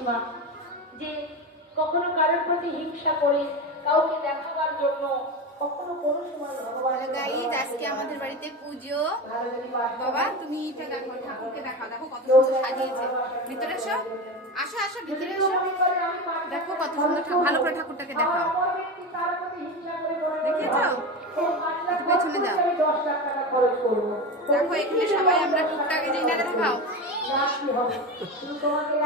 পিসিমা, যে কখনো কারোর প্রতি হিংসা করে কাউকে দেখাবার জন্য কখনো কোনো সময় ভগবান। গাইস, আজকে আমাদের বাড়িতে পুজো। বাবা তুমি এটা দেখো, ঠাকুরকে দেখাও, দেখো কত সুন্দর সাজিয়েছে। ভিতরে এসো, আসো আসো ভিতরে এসো, দেখো কত সুন্দর। ভালো করে ঠাকুরটাকে দেখাও, দেখেছো? পেছনে যাও, দেখো এখানে সবাই আমরা টুকটাকে জিনারে দেখাও।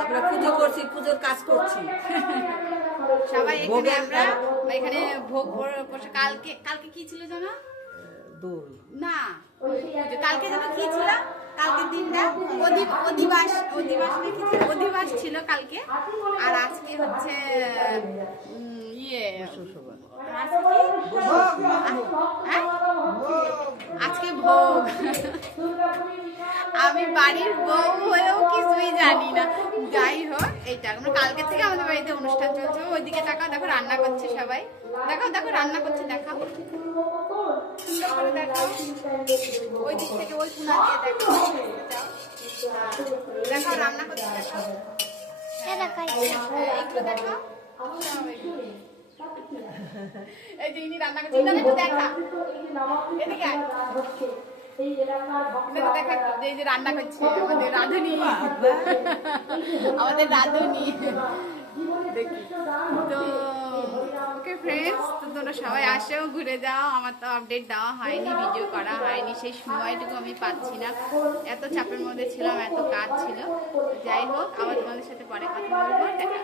আমরা পুজো করছি, পুজোর কাজ করছি সবাই এখানে আমরা এখানে ভোগ বসে। কালকে কালকে কি ছিল জানো? দোল না, কালকে যেন কি ছিল? কালকের দিনটা অধিবাস, অধিবাস ছিল কালকে। আর আজকে হচ্ছে আজকে ভোগ। আমি বাড়ির বউ হয়েও কিছুই জানি না। যাই হোক, এইটা আমরা কালকে থেকে আমাদের বাড়িতে অনুষ্ঠান চলছে। ওইদিকে তাকাও, দেখো রান্না করছে সবাই। দেখো দেখো রান্না করছে, দেখাও সুন্দর করে দেখাও। ওই দিক থেকে ওই কোনা দিয়ে দেখো, দেখো রান্না করছে, দেখো এইগুলো দেখো। এই যে ইনি রান্না করছে, একটু দেখা, এদিকে আয়। দেখা এই যে রান্না করছে আমাদের রাঁধুনি, আমাদের রাঁধুনি। দেখি তো ওকে ফ্রেন্ডস, তো তোমরা সবাই আসো, ঘুরে যাও। আমার তো আপডেট দেওয়া হয়নি, ভিডিও করা হয়নি, সেই সময়টুকু আমি পাচ্ছি না। এত চাপের মধ্যে ছিলাম, এত কাজ ছিল। যাই হোক, আবার তোমাদের সাথে পরে কথা বলবো। দেখা।